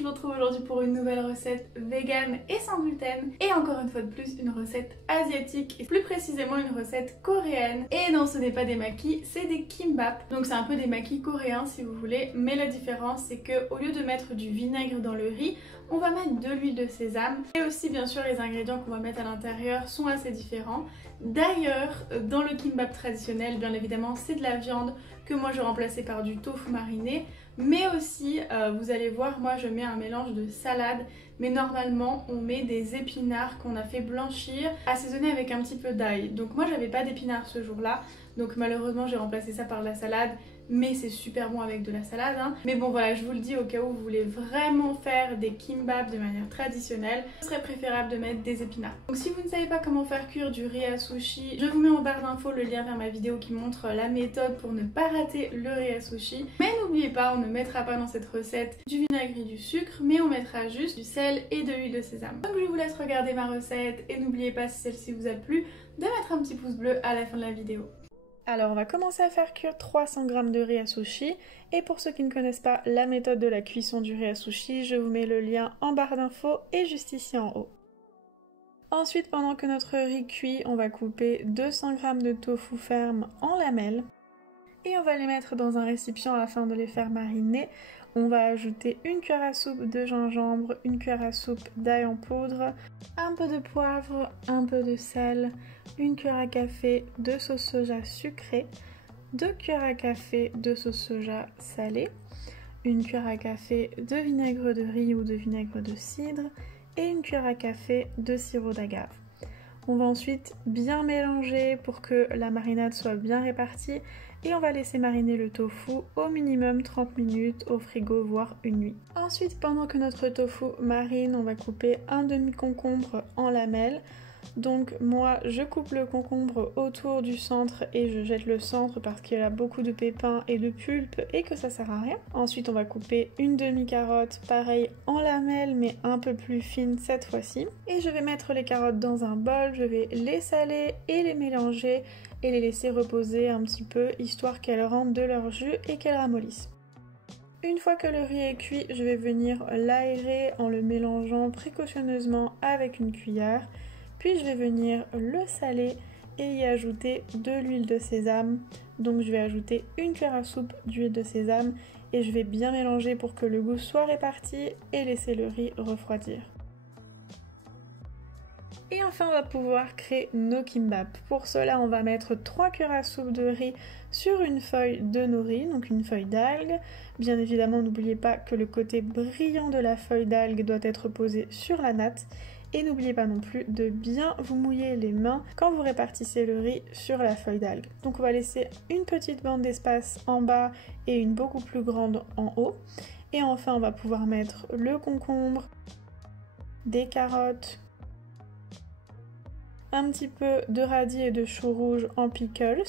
je vous retrouve aujourd'hui pour une nouvelle recette vegan et sans gluten. Et encore une fois de plus, une recette asiatique et plus précisément une recette coréenne. Et non, ce n'est pas des makis, c'est des kimbap. Donc c'est un peu des makis coréens si vous voulez. Mais la différence c'est que au lieu de mettre du vinaigre dans le riz, on va mettre de l'huile de sésame. Et aussi bien sûr les ingrédients qu'on va mettre à l'intérieur sont assez différents. D'ailleurs, dans le kimbap traditionnel, bien évidemment, c'est de la viande que moi je remplaçais par du tofu mariné. Mais aussi, vous allez voir, moi je mets un mélange de salade. Mais normalement, on met des épinards qu'on a fait blanchir, assaisonnés avec un petit peu d'ail. Donc moi j'avais pas d'épinards ce jour-là. Donc malheureusement j'ai remplacé ça par la salade. Mais c'est super bon avec de la salade hein. Mais bon voilà, je vous le dis au cas où vous voulez vraiment faire des kimbap de manière traditionnelle, ce serait préférable de mettre des épinards. Donc si vous ne savez pas comment faire cuire du riz à sushi, je vous mets en barre d'infos le lien vers ma vidéo qui montre la méthode pour ne pas rater le riz à sushi. Mais n'oubliez pas, on ne mettra pas dans cette recette du vinaigre et du sucre, mais on mettra juste du sel et de l'huile de sésame. Donc je vous laisse regarder ma recette et n'oubliez pas, si celle-ci vous a plu, de mettre un petit pouce bleu à la fin de la vidéo. Alors on va commencer à faire cuire 300 g de riz à sushi, et pour ceux qui ne connaissent pas la méthode de la cuisson du riz à sushi, je vous mets le lien en barre d'infos et juste ici en haut. Ensuite, pendant que notre riz cuit, on va couper 200 g de tofu ferme en lamelles et on va les mettre dans un récipient afin de les faire mariner. On va ajouter une cuillère à soupe de gingembre, une cuillère à soupe d'ail en poudre, un peu de poivre, un peu de sel, une cuillère à café de sauce soja sucrée, 2 cuillères à café de sauce soja salée, une cuillère à café de vinaigre de riz ou de vinaigre de cidre et une cuillère à café de sirop d'agave. On va ensuite bien mélanger pour que la marinade soit bien répartie et on va laisser mariner le tofu au minimum 30 minutes au frigo, voire une nuit. Ensuite, pendant que notre tofu marine, on va couper un demi-concombre en lamelles. Donc moi je coupe le concombre autour du centre et je jette le centre parce qu'il a beaucoup de pépins et de pulpe et que ça sert à rien. Ensuite on va couper une demi-carotte, pareil en lamelles mais un peu plus fine cette fois-ci. Et je vais mettre les carottes dans un bol, je vais les saler et les mélanger et les laisser reposer un petit peu histoire qu'elles rentrent de leur jus et qu'elles ramollissent. Une fois que le riz est cuit, je vais venir l'aérer en le mélangeant précautionneusement avec une cuillère. Puis je vais venir le saler et y ajouter de l'huile de sésame. Donc je vais ajouter une cuillère à soupe d'huile de sésame et je vais bien mélanger pour que le goût soit réparti et laisser le riz refroidir. Et enfin on va pouvoir créer nos kimbap. Pour cela on va mettre 3 cuillères à soupe de riz sur une feuille de nori, donc une feuille d'algue. Bien évidemment n'oubliez pas que le côté brillant de la feuille d'algue doit être posé sur la natte. Et n'oubliez pas non plus de bien vous mouiller les mains quand vous répartissez le riz sur la feuille d'algue. Donc on va laisser une petite bande d'espace en bas et une beaucoup plus grande en haut. Et enfin on va pouvoir mettre le concombre, des carottes, un petit peu de radis et de choux rouges en pickles,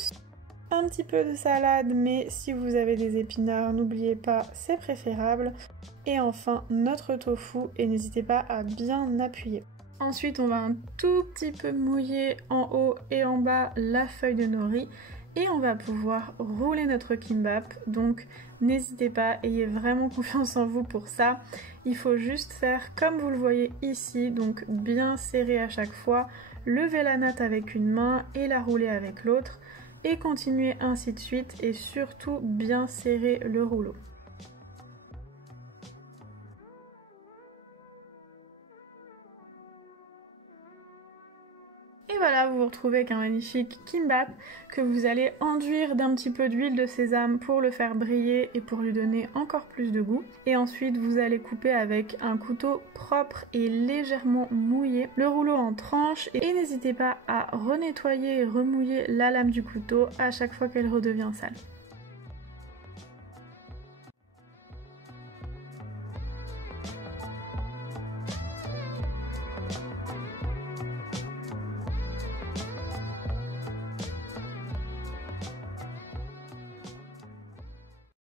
un petit peu de salade mais si vous avez des épinards n'oubliez pas, c'est préférable. Et enfin notre tofu et n'hésitez pas à bien appuyer. Ensuite on va un tout petit peu mouiller en haut et en bas la feuille de nori et on va pouvoir rouler notre kimbap. Donc n'hésitez pas, ayez vraiment confiance en vous pour ça. Il faut juste faire comme vous le voyez ici, donc bien serrer à chaque fois, lever la natte avec une main et la rouler avec l'autre et continuer ainsi de suite et surtout bien serrer le rouleau. Et voilà, vous vous retrouvez avec un magnifique kimbap que vous allez enduire d'un petit peu d'huile de sésame pour le faire briller et pour lui donner encore plus de goût. Et ensuite, vous allez couper avec un couteau propre et légèrement mouillé le rouleau en tranches. Et n'hésitez pas à renettoyer et remouiller la lame du couteau à chaque fois qu'elle redevient sale.